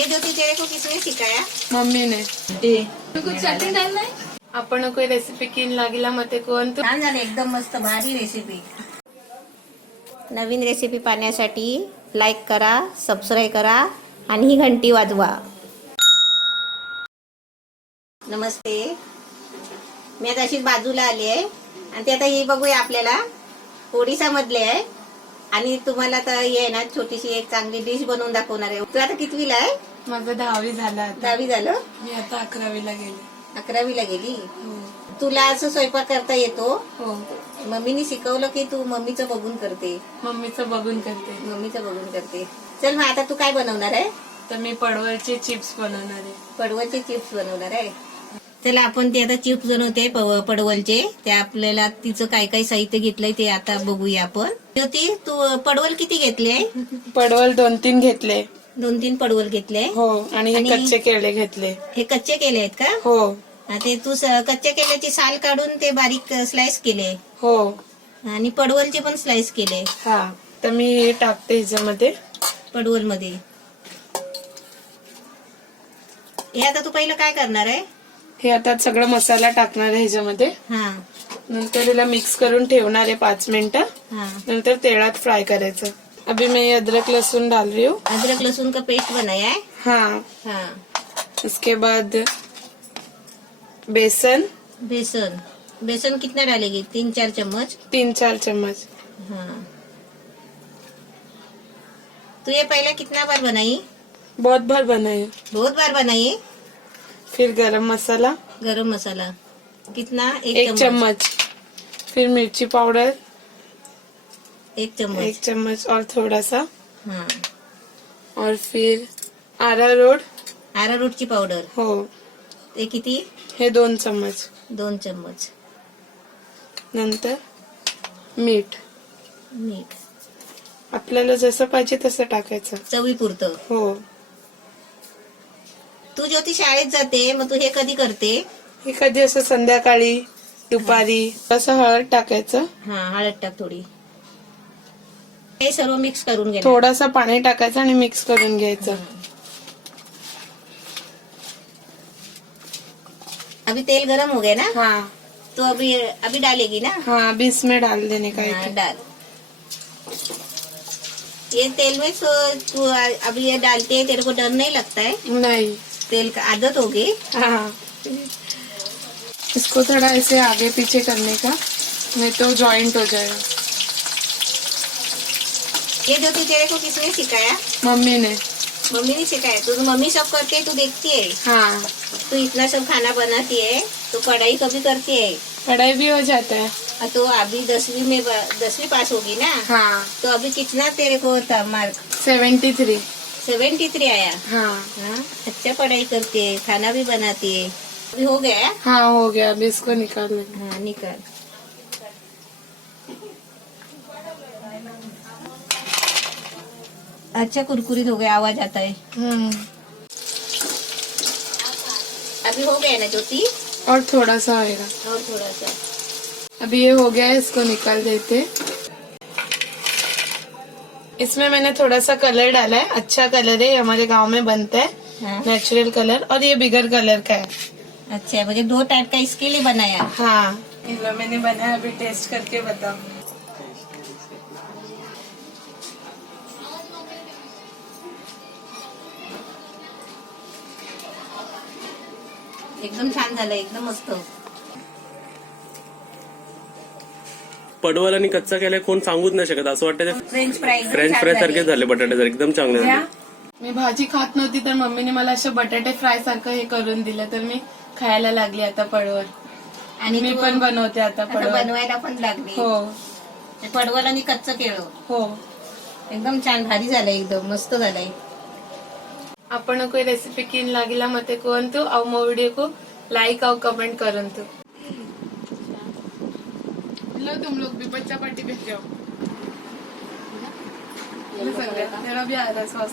ये ज्योति तेरे को किसने सिखाया? मम्मी ने कुछ चटनी डालना है? आपण कोई रेसिपी किन लागिला मते कोण तू छान झालं एकदम मस्त भारी रेसिपी. नवीन रेसिपी पाहण्यासाठी लाईक करा, सबस्क्राईब करा आणि ही घंटी वाजवा. नमस्ते. मी आता अशीच बाजूला आली आहे आणि ते आता ही बघूया आपल्याला ओडिसा मधले आहे आणि तुम्हाला तर हे आहे ना छोटीशी एक चांगली डिश बनवून दाखवणार आहे. तू आता कितवीला आहे? माझं 10वी झालं आता. 10वी झालं. मी आता 11वीला गेले. 11वीला गेली. तुला असं स्वयंपाक करता येतो? हो. मम्मीने शिकवलं की तू मम्मीचं बघून करते? मम्मीचं बघून करते. मम्मीचं बघून करते. चल मग आता तू काय बनवणार आहे? तर मी पडवळचे चिप्स बनवणार आहे. पडवलचे चिप्स बनवणार आहे. चला आपण ते आता चिप्स बनवते पडवलचे. ते आपल्याला तिचं काय काय साहित्य घेतलंय ते आता बघूया आपण. ज्योती तू पडवल किती घेतले? पडवल 2-3 घेतले. 2-3 पडवल घेतले. हो. आणि हे कच्चे केळे घेतले. हे कच्चे केले आहेत का? हो. ते तू कच्च्या केल्याची साल काढून ते बारीक स्लाइस केले. हो. आणि पडवलचे पण स्लाइस केले. हा. तर मी हे टाकते ह्याच्यामध्ये पडवल मध्ये. हे आता तू पहिलं काय करणार आहे? हे आता सगळं मसाला टाकणार आहे ह्याच्यामध्ये. हा. नंतर याला मिक्स करून ठेवणार आहे 5 मिनिटं. हा. नंतर तेलात फ्राय करायचं. अभी मैं अदरक लहसुन डाल रही हूँ. अदरक लहसुन का पेस्ट बनाया है. हाँ. हाँ. इसके बाद बेसन. बेसन कितना डालेगी? 3-4 चम्मच. 3-4 चम्मच. हाँ. तो ये पहले कितना बार बनाई? बहुत बार बनाई. बहुत बार बनाई. फिर गरम मसाला. गरम मसाला कितना? 1 चम्मच. फिर मिर्ची पाउडर 1 चम्मच. 1 चम्मच और थोड़ा सा. हाँ. और फिर अरारोटची पावडर. हो. ते किती? हे 2 चम्मच. 2 चम्मच. नंतर मीठ. आपल्याला जसं पाहिजे तसं टाकायचं. चवीपुरतं. हो. तू ज्योती शाळेत जाते मग तू हे कधी करते? हे कधी असं संध्याकाळी, दुपारी. असं हळद टाकायचं. हा, हळद टाक थोडी. हे सर्व मिक्स करून घे. थोडासा पाणी टाकायचं आणि मिक्स करून घ्यायचं. अभी तेल गरम हो गया ना? हाँ. तो अभी डालेगी ना? हाँ. अभी इसमें डाल देने का हाँ, है. डाल. ये तेल में तो तू अभी ये डालते है, तेरे को डर नहीं लगता है? नहीं. तेल का आदत हो गई. हाँ. इसको थोड़ा ऐसे आगे पीछे करने का, नहीं तो जॉइंट हो जाएगा. ये ज्योति तेरे को किसने सिखाया? मम्मी ने. मम्मी ने सिखाया. तू मम्मी सब करती है, तू देखती है. हाँ. तू इतना सब खाना बनाती है तो पढ़ाई कभी करती है? पढ़ाई भी हो जाता है. तो अभी 10वीं पास होगी ना? हाँ. तो अभी कितना तेरे को था मार्क? 73. 73 आया. हाँ. हाँ, अच्छा पढ़ाई करती है, खाना भी बनाती है. अभी हो गया? हाँ, हो गया. अभी इसको निकाल लेंगे. हाँ, निकाल. अच्छा कुरकुरीत हो गया, आवाज आता है. अभी हो गया ना ज्योति? और थोड़ा सा आएगा. और थोड़ा सा. अभी ये हो गया है, इसको निकाल देते. इसमें मैंने थोड़ा सा कलर डाला है. अच्छा कलर है, हमारे गांव में बनता है. हाँ. Natural colour. और ये बिगर कलर का है. अच्छा, मुझे 2 टाइप का इसके लिए बनाया. हाँ. लो मैंने बनाया, अभी टेस्ट करके बताओ. एकदम छान झालं, एकदम मस्त. पडवल आणि कच्चा केलाय कोण सांगूच नाही शकत. असं वाटतं फ्रेंच फ्राय सारखे झाले बटाटे जर एकदम चांगले झाले. मी भाजी खात नव्हती तर मम्मीने मला असं बटाटे फ्राय सारखं हे करून दिलं तर मी खायला लागली आता पडवल. आणि मी पण बनवते आता पडवल. बनवायला पण लागली. हो. पडवल आणि कच्चं केळं. हो. एकदम छान भारी झालंय, एकदम मस्त झालंय. आपण कोई रेसिपी किन लागिला मते कहतु आ मो वीडियो को लाइक और कमेंट करंतु. लो तुम लोग भी बच्चा पार्टी पे जाओ. भी आ रहा सॉस.